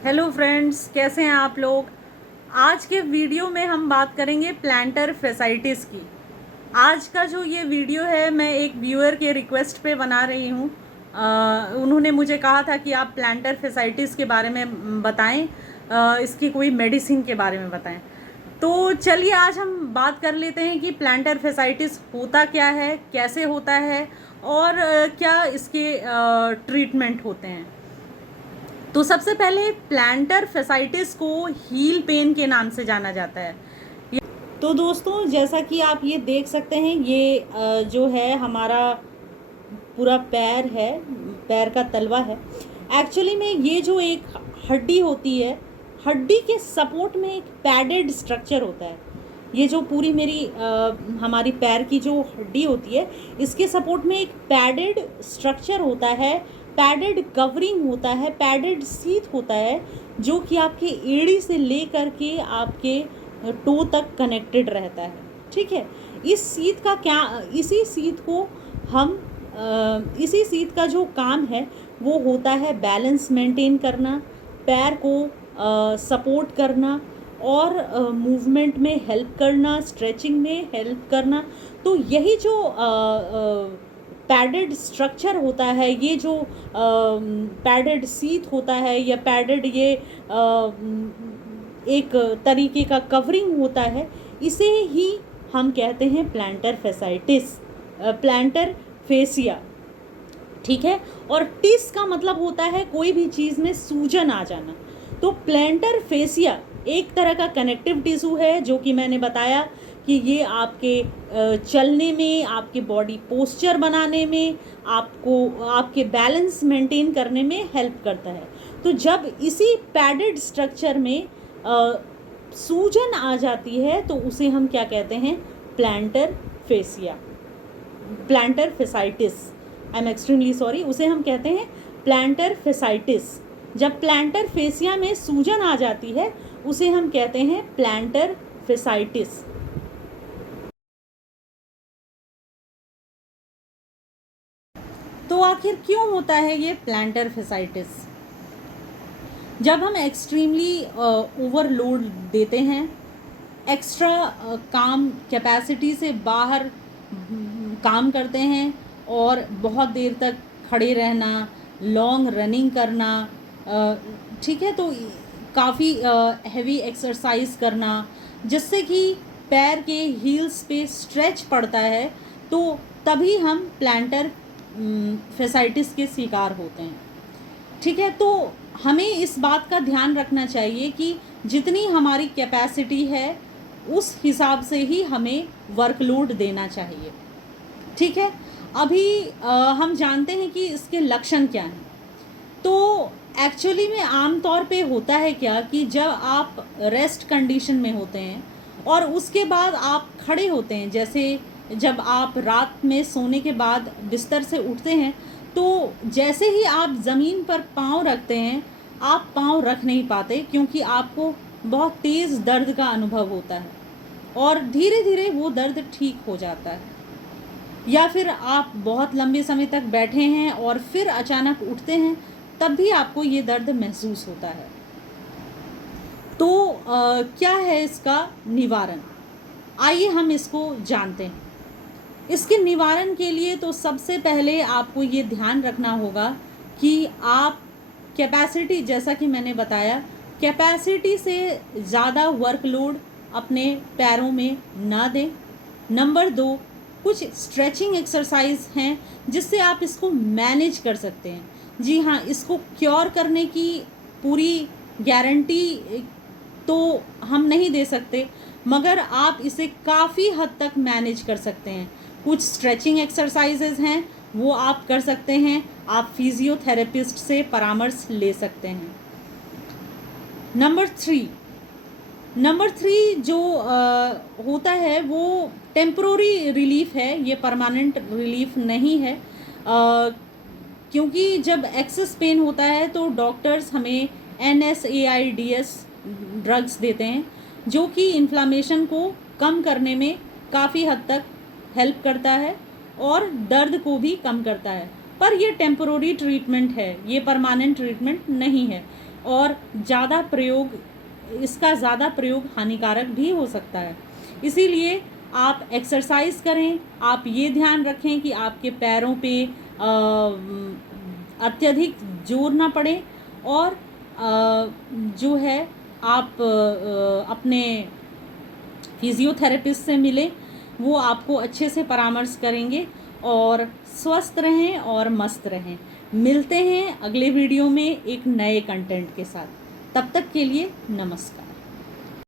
Hello friends, कैसे हैं आप लोग। आज के वीडियो में हम बात करेंगे प्लांटर फेसाइटिस की। आज का जो ये वीडियो है मैं एक व्यूअर के रिक्वेस्ट पे बना रही हूँ। उन्होंने मुझे कहा था कि आप प्लांटर फेसाइटिस के बारे में बताएं, इसकी कोई मेडिसिन के बारे में बताएं। तो चलिए आज हम बात कर लेते हैं कि प्लांटर फेसाइटिस होता क्या है, कैसे होता है और क्या इसके ट्रीटमेंट होते हैं। तो सबसे पहले प्लांटर फेसाइटिस को हील पेन के नाम से जाना जाता है। तो दोस्तों, जैसा कि आप ये देख सकते हैं, ये जो है हमारा पूरा पैर है, पैर का तलवा है। एक्चुअली में ये जो एक हड्डी होती है, हड्डी के सपोर्ट में एक पैडेड स्ट्रक्चर होता है। ये जो पूरी मेरी हमारी पैर की जो हड्डी होती है, इसके सपोर्ट में एक पैडेड स्ट्रक्चर होता है, पैडेड कवरिंग होता है, पैडेड सीथ होता है, जो कि आपके एड़ी से लेकर के आपके टो तक कनेक्टेड रहता है। ठीक है। इस सीथ का क्या, इसी सीथ को हम इसी सीथ का जो काम है वो होता है बैलेंस मेंटेन करना, पैर को सपोर्ट करना और मूवमेंट में हेल्प करना, स्ट्रेचिंग में हेल्प करना। तो यही जो पैडेड स्ट्रक्चर होता है, ये जो पैडेड सीथ होता है या पैडेड ये एक तरीके का कवरिंग होता है, इसे ही हम कहते हैं प्लांटर फेसाइटिस, प्लांटर फेसिया। ठीक है। और टिस का मतलब होता है कोई भी चीज़ में सूजन आ जाना। तो प्लांटर फेसिया एक तरह का कनेक्टिव टिश्यू है, जो कि मैंने बताया कि ये आपके चलने में, आपके बॉडी पोस्चर बनाने में, आपको आपके बैलेंस मेंटेन करने में हेल्प करता है। तो जब इसी पैडेड स्ट्रक्चर में सूजन आ जाती है तो उसे हम क्या कहते हैं, planter fascia, planter fasciitis. I am extremely sorry, उसे हम कहते हैं प्लांटर फेसाइटिस। जब प्लांटर फेसिया में सूजन आ जाती है उसे हम कहते हैं प्लांटर फेसाइटिस। तो आखिर क्यों होता है ये प्लांटर फेसाइटिस? जब हम एक्सट्रीमली ओवरलोड देते हैं, एक्स्ट्रा काम कैपेसिटी से बाहर काम करते हैं और बहुत देर तक खड़े रहना, लॉन्ग रनिंग करना, ठीक है, तो काफ़ी हैवी एक्सरसाइज करना, जिससे कि पैर के हील्स पे स्ट्रेच पड़ता है, तो तभी हम प्लांटर फेसाइटिस के शिकार होते हैं। ठीक है। तो हमें इस बात का ध्यान रखना चाहिए कि जितनी हमारी कैपेसिटी है उस हिसाब से ही हमें वर्कलोड देना चाहिए। ठीक है। अभी हम जानते हैं कि इसके लक्षण क्या हैं। तो एक्चुअली में आम तौर पे होता है क्या कि जब आप रेस्ट कंडीशन में होते हैं और उसके बाद आप खड़े होते हैं, जैसे जब आप रात में सोने के बाद बिस्तर से उठते हैं, तो जैसे ही आप ज़मीन पर पाँव रखते हैं, आप पाँव रख नहीं पाते, क्योंकि आपको बहुत तेज़ दर्द का अनुभव होता है और धीरे धीरे वो दर्द ठीक हो जाता है। या फिर आप बहुत लंबे समय तक बैठे हैं और फिर अचानक उठते हैं, तब भी आपको ये दर्द महसूस होता है। तो क्या है इसका निवारण? आइए हम इसको जानते हैं। इसके निवारण के लिए तो सबसे पहले आपको ये ध्यान रखना होगा कि आप कैपेसिटी, जैसा कि मैंने बताया, कैपेसिटी से ज़्यादा वर्कलोड अपने पैरों में ना दें। नंबर 2, कुछ स्ट्रेचिंग एक्सरसाइज हैं जिससे आप इसको मैनेज कर सकते हैं। जी हाँ, इसको क्योर करने की पूरी गारंटी तो हम नहीं दे सकते, मगर आप इसे काफ़ी हद तक मैनेज कर सकते हैं। कुछ स्ट्रेचिंग एक्सरसाइजेज हैं, वो आप कर सकते हैं। आप फिजियोथेरेपिस्ट से परामर्श ले सकते हैं। नंबर थ्री जो होता है वो टेम्प्रोरी रिलीफ है, ये परमानेंट रिलीफ नहीं है, क्योंकि जब एक्सेस पेन होता है तो डॉक्टर्स हमें NSAIDs ड्रग्स देते हैं, जो कि इन्फ्लामेशन को कम करने में काफ़ी हद तक हेल्प करता है और दर्द को भी कम करता है। पर ये टेम्पोररी ट्रीटमेंट है, ये परमानेंट ट्रीटमेंट नहीं है। और इसका ज़्यादा प्रयोग हानिकारक भी हो सकता है। इसीलिए आप एक्सरसाइज करें, आप ये ध्यान रखें कि आपके पैरों पे अत्यधिक जोर ना पड़े, और जो है आप अपने फिजियोथेरेपिस्ट से मिलें, वो आपको अच्छे से परामर्श करेंगे। और स्वस्थ रहें और मस्त रहें। मिलते हैं अगले वीडियो में एक नए कंटेंट के साथ। तब तक के लिए नमस्कार।